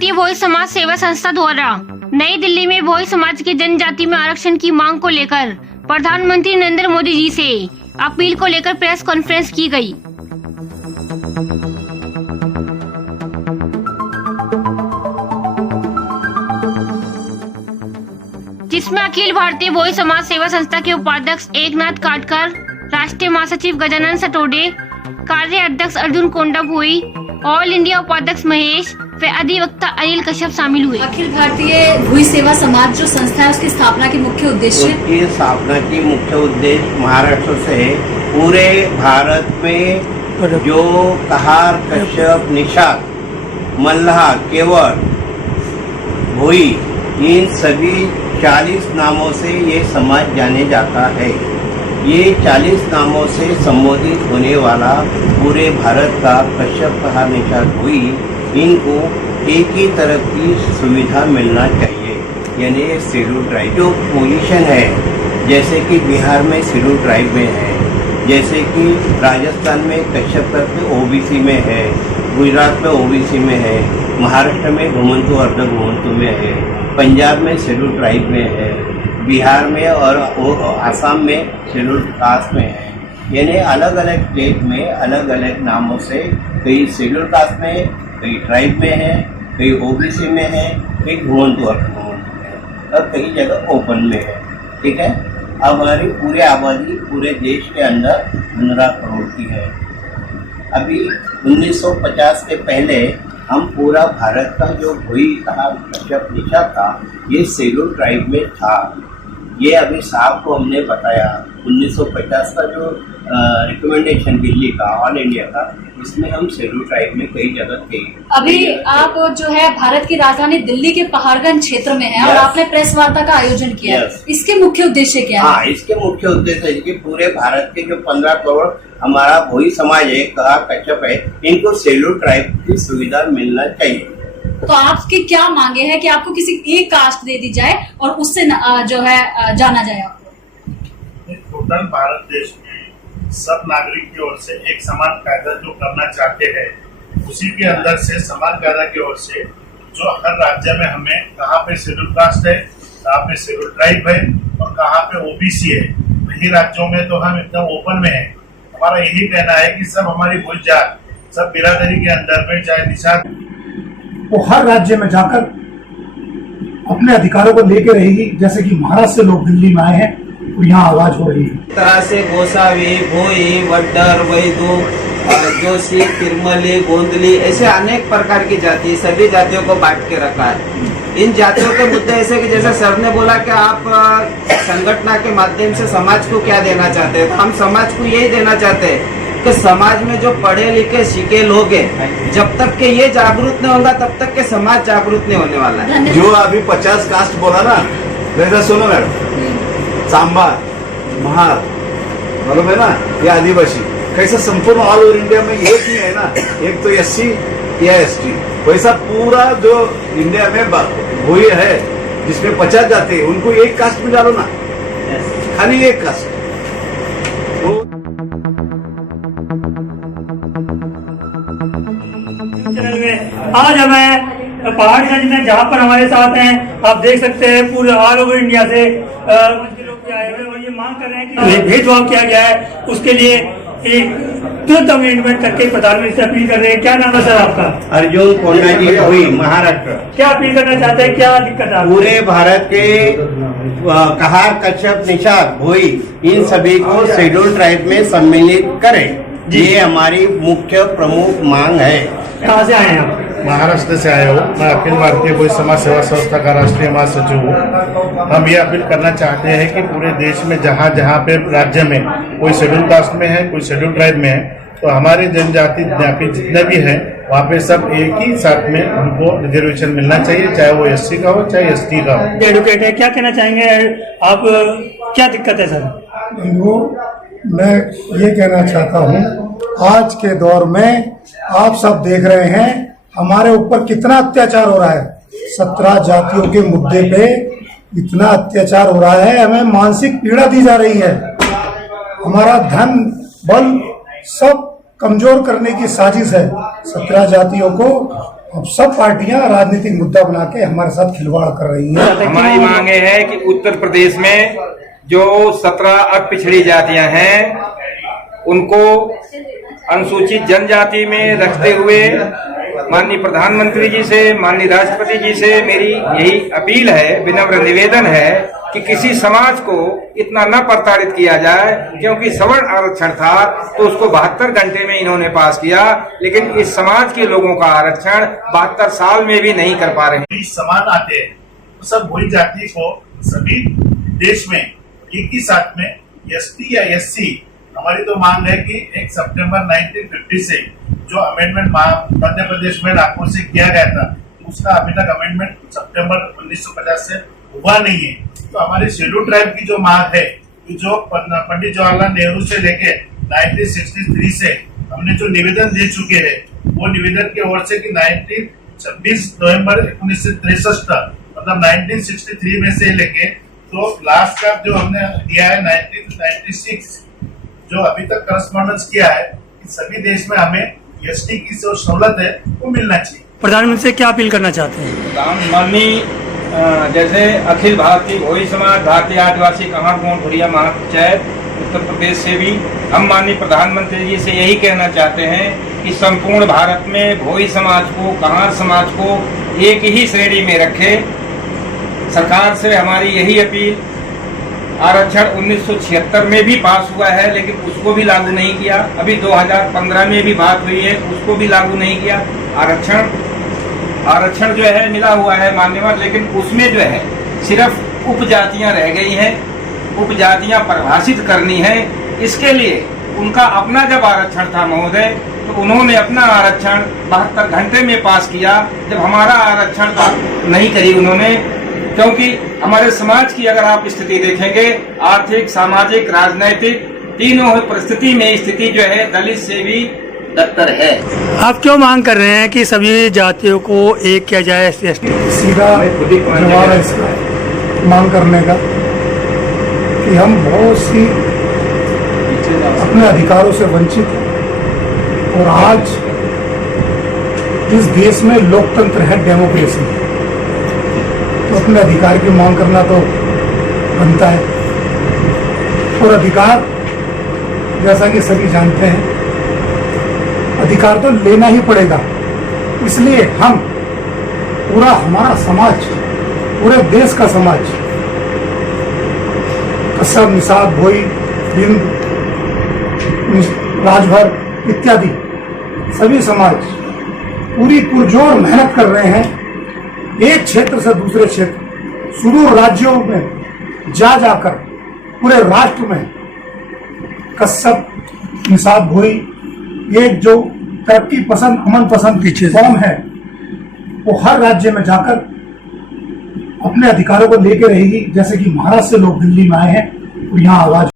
भारतीय भोई समाज सेवा संस्था द्वारा नई दिल्ली में भोई समाज के जनजाति में आरक्षण की मांग को लेकर प्रधानमंत्री नरेंद्र मोदी जी से अपील को लेकर प्रेस कॉन्फ्रेंस की गई। जिसमें अखिल भारतीय भोई समाज सेवा संस्था के उपाध्यक्ष एकनाथ काटकर, राष्ट्रीय महासचिव गजानन सटोडे, कार्य अध्यक्ष अर्जुन कोंडा भोई, ऑल इंडिया उपाध्यक्ष महेश व अधिवक्ता अनिल कश्यप शामिल हुए। अखिल भारतीय भोई सेवा समाज जो संस्था है उसकी स्थापना के मुख्य उद्देश्य महाराष्ट्र से पूरे भारत में जो कहार, कश्यप, निषाद, मल्लाह, केवल, भोई, इन सभी 40 नामों से ये समाज जाने जाता है। ये 40 नामों से संबोधित होने वाला पूरे भारत का कश्यप, कहार, निषाद, भोई, इनको एक ही तरह की सुविधा मिलना चाहिए, यानी शेड्यूल ट्राइब जो पोजीशन है, जैसे कि बिहार में शेड्यूल ट्राइब में है, जैसे कि राजस्थान में कश्यप करके ओबीसी में है, गुजरात में ओबीसी में है, महाराष्ट्र में घुमंतु अर्ध घुमंतु में है, पंजाब में शेड्यूल ट्राइब में है, बिहार में और आसाम में शेड्यूल कास्ट में है। यानी अलग अलग स्टेट में अलग अलग नामों से, कई शेड्यूल कास्ट में, कई ट्राइब में है, कई ओबीसी में है, कई घुमंतु अर्ध घुमंतु में है और कई जगह ओपन में है। ठीक है। अब हमारी पूरी आबादी पूरे देश के अंदर 15 करोड़ की है। अभी 1950 के पहले हम पूरा भारत का जो भोई, कहार, कश्यप, निषाद था, ये शेड्यूल ट्राइब में था। ये अभी साहब को हमने बताया 1950 का जो रिकमेंडेशन दिल्ली का, ऑल इंडिया का, इसमें हम शेड्यूल ट्राइब में कई जगह थे। अभी आप जो है भारत की राजधानी दिल्ली के पहाड़गंज क्षेत्र में है और आपने प्रेस वार्ता का आयोजन किया। इसके मुख्य उद्देश्य क्या है? हाँ, इसके मुख्य उद्देश्य है कि पूरे भारत के जो 15 करोड़ हमारा भोई समाज है, कहार, कश्यप है, इनको शेड्यूल ट्राइब की सुविधा मिलना चाहिए। तो आपकी क्या मांगे हैं कि आपको किसी एक कास्ट दे दी जाए और उससे जो है जाना जाए? आपको टोटल भारत देश में सब नागरिक की ओर से एक समान कायदा जो करना चाहते हैं, उसी के अंदर से समान कायदा की ओर से जो हर राज्य में हमें कहाँ पे शेड्यूल कास्ट है, कहाँ पे शेड्यूल ट्राइब है और कहाँ पे ओबीसी है, वही राज्यों में तो हम एकदम ओपन में है। हमारा यही कहना है कि सब हमारी भोई जात, सब बिरादरी के अंदर में, चाहे निषाद, वो हर राज्य में जाकर अपने अधिकारों को लेके रहेगी। जैसे कि महाराष्ट्र से लोग दिल्ली में आए हैं और यहाँ आवाज हो रही है। तरह से गोसावी, भोई, वड्डर, वैदू, जोशी, तिरमली, गोंदली, ऐसे अनेक प्रकार की जाति, सभी जातियों को बांट के रखा है। इन जातियों के मुद्दे ऐसे कि जैसे सर ने बोला कि आप संगठन के माध्यम से समाज को क्या देना चाहते हैं, तो हम समाज को यही देना चाहते हैं कि समाज में जो पढ़े लिखे सीखे लोग हैं, जब तक के ये जागरूक नहीं होगा तब तक के समाज जागरूक नहीं होने वाला है। जो अभी 50 कास्ट बोला ना, वैसा सुनो मैडम, सांबार, महार, मालूम है ना, ये आदिवासी, कैसा संपूर्ण ऑल ओवर इंडिया में एक ही है ना, एक तो SC या ST, वैसा पूरा जो इंडिया में भोई है जिसमें 50 जाते हैं, उनको एक कास्ट में डालो ना, खाली एक कास्ट। आज हमें पहाड़गंज में जहाँ पर हमारे साथ हैं, आप देख सकते हैं पूरे ऑल ओवर इंडिया से लोग आए हुए और ये मांग कर रहे हैं कि भेदभाव किया गया है, उसके लिए एक तुरंत अमेंडमेंट करके प्रधानमंत्री से अपील कर रहे हैं। क्या नाम है सर आपका? अर्जुन कोंडा जी, भोई, महाराष्ट्र। क्या अपील करना चाहते हैं, क्या दिक्कत है? पूरे भारत के कहार, कश्यप, निषाद, भोई, इन सभी को शेड्यूल ट्राइब में सम्मिलित करें, ये हमारी मुख्य प्रमुख मांग है। कहाँ से आए हैं आप? महाराष्ट्र से आए हो। मैं अखिल भारतीय भोई समाज सेवा संस्था का राष्ट्रीय महासचिव हूँ। हम ये अपील करना चाहते हैं कि पूरे देश में जहाँ जहाँ पे राज्य में कोई शेड्यूल कास्ट में है, कोई शेड्यूल ट्राइब में है, तो हमारी जनजाति जितने भी हैं वहाँ पे सब एक ही साथ में उनको रिजर्वेशन मिलना चाहिए, चाहे वो SC का हो चाहे ST का हो। एडवोकेट है, क्या कहना चाहेंगे आप? क्या दिक्कत है सर? मैं ये कहना चाहता हूँ, आज के दौर में आप सब देख रहे हैं हमारे ऊपर कितना अत्याचार हो रहा है। 17 जातियों के मुद्दे पे इतना अत्याचार हो रहा है, हमें मानसिक पीड़ा दी जा रही है। हमारा धन बल सब कमजोर करने की साजिश है। 17 जातियों को अब सब पार्टियां राजनीतिक मुद्दा बना के हमारे साथ खिलवाड़ कर रही हैं। हमारी मांग ये है कि उत्तर प्रदेश में जो 17 अति पिछड़ी जातियां हैं उनको अनुसूचित जनजाति में रखते हुए माननीय प्रधानमंत्री जी से, माननीय राष्ट्रपति जी से मेरी यही अपील है, विनम्र निवेदन है कि किसी समाज को इतना न प्रताड़ित किया जाए, क्योंकि सवर्ण आरक्षण था तो उसको 72 घंटे में इन्होंने पास किया, लेकिन इस समाज के लोगों का आरक्षण 72 साल में भी नहीं कर पा रहे। समान आते हैं तो सब भोई जाति को सभी देश में एक ही साथ में एसटी या एससी, हमारी तो मांग है कि 1 सितंबर 1950 से जो अमेंडमेंट मध्य प्रदेश में नागपुर से किया गया था, उसका अभी तक अमेंडमेंट सितंबर 1950 से हुआ नहीं है। तो हमारे शेड्यूल ट्राइब की जो मांग है, जो पंडित जवाहरलाल नेहरू से लेके 1963 से हमने जो निवेदन दे चुके हैं, वो निवेदन की ओर से कि 26 नवंबर 1963 तक, मतलब 1963 में से लेके तो लास्ट का जो हमने दिया है 1996, जो अभी तक करस्पॉन्डेंस किया है, कि सभी देश में हमें एसटी की जो सहूलत है वो मिलना चाहिए। प्रधानमंत्री से क्या अपील करना चाहते हैं? माननीय जैसे अखिल भारतीय भोई समाज, भारतीय आदिवासी कहार गोंड भुरिया महापंचायत उत्तर प्रदेश से भी हम माननीय प्रधानमंत्री जी से यही कहना चाहते हैं कि संपूर्ण भारत में भोई समाज को, कहार समाज को एक ही श्रेणी में रखे। सरकार से हमारी यही अपील, आरक्षण 1976 में भी पास हुआ है लेकिन उसको भी लागू नहीं किया, अभी 2015 में भी बात हुई है उसको भी लागू नहीं किया। आरक्षण जो है मिला हुआ है मान्यवर, लेकिन उसमें जो है सिर्फ उपजातियां रह गई हैं, उपजातियां परिभाषित करनी है। इसके लिए उनका अपना जब आरक्षण था महोदय, तो उन्होंने अपना आरक्षण 72 घंटे में पास किया, जब हमारा आरक्षण नहीं करी उन्होंने, क्योंकि हमारे समाज की अगर आप स्थिति देखेंगे, आर्थिक, सामाजिक, राजनैतिक तीनों परिस्थिति में स्थिति जो है दलित से भी बदतर है। आप क्यों मांग कर रहे हैं कि सभी जातियों को एक किया जाए? सीधा जवाब है इसका मांग करने का कि हम बहुत सी अपने अधिकारों से वंचित हैं, और आज इस देश में लोकतंत्र है, डेमोक्रेसी है, तो अपने अधिकार की मांग करना तो बनता है। और अधिकार जैसा कि सभी जानते हैं, अधिकार तो लेना ही पड़ेगा। इसलिए हम पूरा हमारा समाज, पूरे देश का समाज, कस्सब, निषाद, भोई, हिंद, राजभर इत्यादि सभी समाज पूरी पुरजोर मेहनत कर रहे हैं, एक क्षेत्र से दूसरे क्षेत्र, सुदूर राज्यों में जाकर पूरे राष्ट्र में कस्सब, निषाद, भोई, एक जो तरक्की पसंद, अमन पसंद की कौम है, वो हर राज्य में जाकर अपने अधिकारों को लेके रहेगी। जैसे कि महाराष्ट्र से लोग दिल्ली में आए हैं और यहाँ आवाज